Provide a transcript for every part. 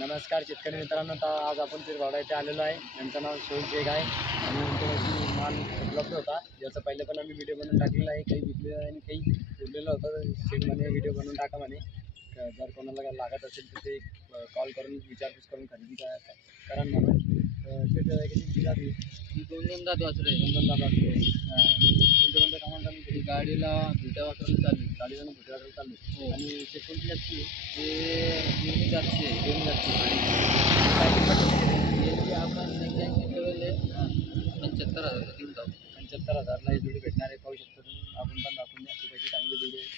नमस्कार शेतकरी मित्रांनो, तर आज आपण पिरवाडा येथे आलेलो आहे. त्यांचं नाव शोध शेख आहे आणि त्यांच्यावरती माल उपलब्ध होता. याचा पहिले पण आम्ही व्हिडिओ बनवून टाकलेला आहे. काही विकलेलं आहे आणि काही उरलेलं होतं. शेठ म्हणे व्हिडिओ बनवून टाका म्हणे. जर कोणाला लागत असेल तर ते कॉल करून विचारपूस करून खरेदी करा म्हणून. शेठ किती जाते? दोन दात वासरे दोन दात असते. कोणत्या कामाला चालू आहे? गाडीला भिटा वासराला चालू आहे. गाडीला भुट्या वाटायला चालू आहे. हो. आणि शेठ कोणती जास्ती ते दोन्ही जातची आहे. दोन जास्ती आणि काय किंमत ठेवली? याची आपण 81 ठेवले 75,000 देऊन टाकू. 75,000ला ही जोडी भेटणार आहे. पाहू शकता तुम्ही. आपण पण दाखवून द्या. खूप अशी चांगली जोडी आहे.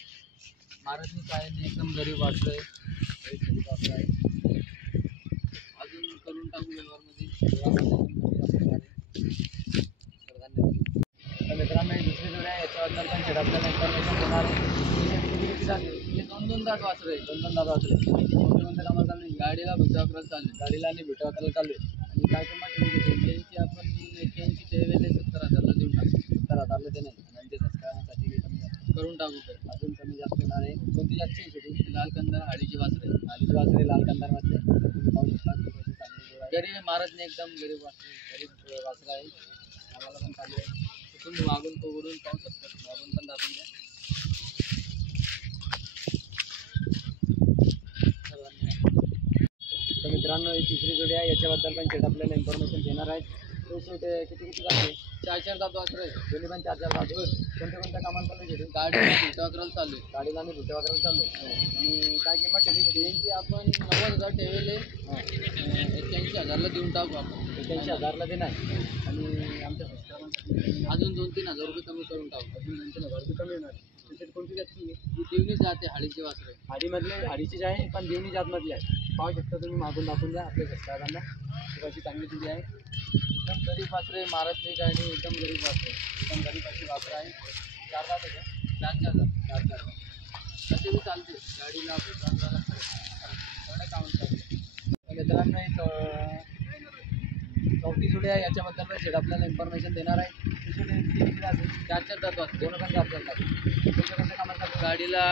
महाराजनी काय नाही, एकदम गरीब वासरं आहे. काही खरेदी वासरं आहे. अजून करून टाकू व्यवहारमध्ये. तर मित्रांनो, ही दुसरी जोडी आहे. याच्याबद्दल पण शेठ आपल्याला इन्फॉर्मेशन देणार आहे. किती झाली? हे दोन दात वासरं आहे. दोन दादा वाचले. कोणत्या कामाला चालू आहे? गाडीला भिटा वासराला चालू आहे. गाडीला आणि भेटा वाटायला चालू आहे. आणि काय किंमत ठेवली त्याची? त्यांची आपण 81 ठेवले 70,000ला देऊन टाकू. 70,000ला ते नाही. आणि ते सबस्क्रायबरसाठी कमी जास्त करून टाकू तर. अजून कमी जास्त होणार आहे. कोणती जास्त आहे शेटी? लाल कंदार हाडीची वासरं आहे. आधीच वासरे लाल कंदारमधले. तुम्ही पाहू शकता. खूप अशी चांगली जोड आहे. गरीब आहे महाराजने, एकदम गरीब वासरं आहे. गरीब वासरं आहे. आम्हाला पण चालू आहे. तुम्ही मागून पकडून पाहू शकता. मागून पण दाखवून द्या. तर मित्रांनो, ही तिसरी जोडी आहे. याच्याबद्दल पण शेठ आपल्याला इन्फॉर्मेशन देणार आहेत. ते शेठ किती जाते? 4 दात वासरं आहे. दोन्ही पण 4 जाते. कोणत्या कामाला चालू आहे? गाडीला भिटा वासराला चालू आहे. गाडीला आणि भुट्या वाकराला चालू आहे. आणि काय किंमत ठेवली शेठी? यांची आपण 90,000 ठेवले 81,000ला देऊन टाकू आपण. 81,000ला ते नाही. आणि आमच्या सबस्क्रायबरसाठी अजून 2-3 हजार रुपये कमी करून टाकू. अजून 2,000 कमी होणार. त्याच्यात कोणती जास्ती आहे? ही देवणी जाते हाडीची वासरं आहे. हाडीमधले हाडीचीच आहे, पण देवणी जातमधली आहे. पाहू शकता तुम्ही. मागून दाखवून द्या आपल्या सबस्क्रायबरांना. खूप अशी चांगली जोडी आहे. एकदम गरीब वासरं आहे. महाराजने काय नाही, एकदम गरीब वासरं आहे. एकदम गरीब अशी वासरं आहे. 4 दात आहे का? 4 दात. 4 दात. कसे बी चालते. गाडीला भिटा वासराला एवढं काम चालते. तर मित्रांनो, एक चौथी जोडी आहे. याच्याबद्दल पण शेठ आपल्याला इन्फॉर्मेशन देणार आहे. किती जाते? 4 दात वासरं. दोन पण 4 जातात. कोणत्या कामाला चालू आहे? गाडीला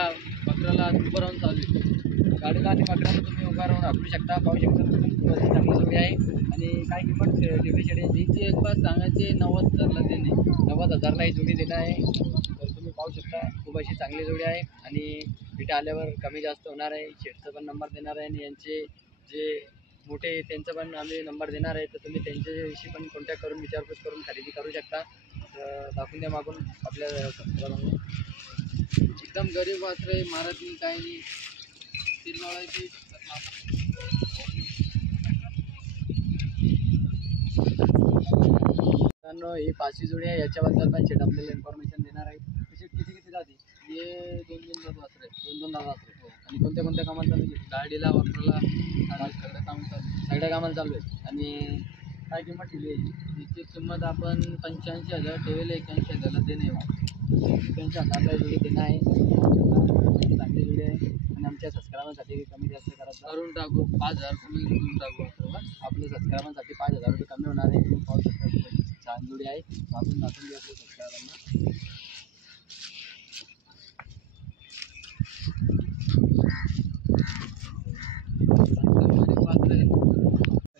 बकराला उभं राहून चालू आहे. गाडीला आणि बकऱ्याला तुम्ही उभा राहून वापरू शकता. पाहू शकता तुम्ही. खूप अशी चांगली जोडी आहे. आणि काय किंमत ठेवली शेठ यांची? यांची एक बार सांगायचे 90,000ला देणे. 90,000ला ही जोडी देणार आहे. तर तुम्ही पाहू शकता. खूप अशी चांगली जोडी आहे. आणि इथे आल्यावर कमी जास्त होणार आहे. शेठचा पण नंबर देणार आहे. आणि यांचे जे मोठे त्यांचा पण आम्ही नंबर देणार आहे. तर तुम्ही त्यांच्याविषयी पण कॉन्टॅक्ट करून विचारपूस करून खरेदी करू शकता. तर दाखवून द्या मागून आपल्या सबस्क्रायबरांना. एकदम गरीब वासरं आहे. महाराजनी काय नाही, तिरवाळाची मित्रांनो, ही पाचवी जोडी आहे. याच्याबद्दल पण शेठ आपल्याला इन्फॉर्मेशन देणार आहे. तशी किती जाते? हे 2 दात वासरं आहे. 2 दादा असते. आणि कोणत्या कामाला चालू आहे? गाडीला वापराला सगळं काम चालू आहे. सगळ्या कामाला चालू आहे. आणि काय किंमत ठेवली आहे? याची किंमत आपण 85,000 ठेवले 81,000ला देणे. 85,000ला जोडी देणं आहे. चांगली जोडी आहे. आणि आमच्या सबस्क्रायबरसाठी कमी जास्त करायचं करून टाकू. 5,000 कमी देऊन टाकू वासराला. आपल्या सबस्क्रायबरसाठी 5,000 रुपये कमी होणार आहे. तुम्ही पाहू शकता. खूप अशी छान जोडी आहे. आपण दाखवून द्या आपल्या सबस्क्रायबरांना.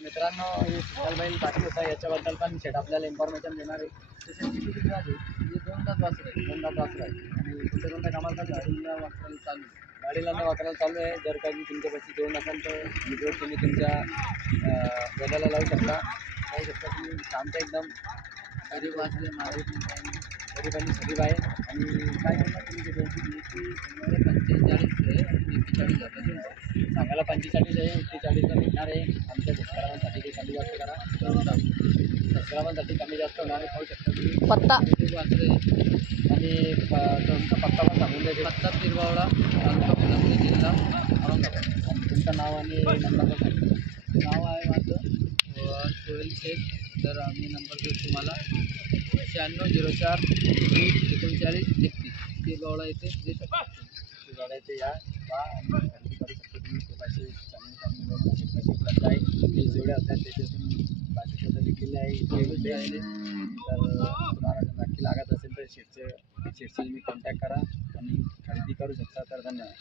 मित्रांनो, ही बैल बाकी होता. याच्याबद्दल पण शेठ आपल्याला इन्फॉर्मेशन देणार आहे. तसे किती आहे? हे 2 दात वासरं आहे. 2 दात वासरं आहे. आणि कोणत्या कामाला चालू आहे? गाडीला वापरायला चालू आहे. गाडीला न वापरायला चालू आहे. जर काही तुमच्यापाशी जोड नसेल तर ही जोड तुम्ही तुमच्या बैलाला लावू शकता. पाहू शकता तुम्ही. शांत एकदम गरीब वासरे महाराजनी काय नाही. गरिबांनी सजीव आहे. आणि काय किंमत तुम्ही त्यांची? 45 आहे आणि 41,000 देऊन टाकू. सांगायला 45 आहे. 41ला भेटणार आहे. आमच्या सबस्क्रायबरसाठी ते कमी जास्त करा. सबस्क्रायबरसाठी कमी जास्त होणार आहे. पाहू शकता तुम्ही. पत्ता गरीब वासरे आहे. आणि तुमचा पत्ता पण सांगून द्यायचे. पत्ता पिरवावळा, तालुका फुलंब्री, जिल्हा औरंगाबाद. आणि तुमचं नाव आणि नंबर पण सांगितलं. नाव आहे माझं सोहेल शेख. तर आम्ही नंबर देऊ तुम्हाला 9604 39 31. पिरवावळा येथे देऊ शकता. गाड्या ते या पहा आणि खरेदी करू शकता तुम्ही. खूप असे चांगली उपलब्ध आहे. ते जेवढे असतात त्याच्यातून बाकीचे तर विकलेले आहे. तर तुम्हाला जर नक्की लागत असेल तर शेठची तुम्ही कॉन्टॅक्ट करा आणि खरेदी करू शकता. तर धन्यवाद.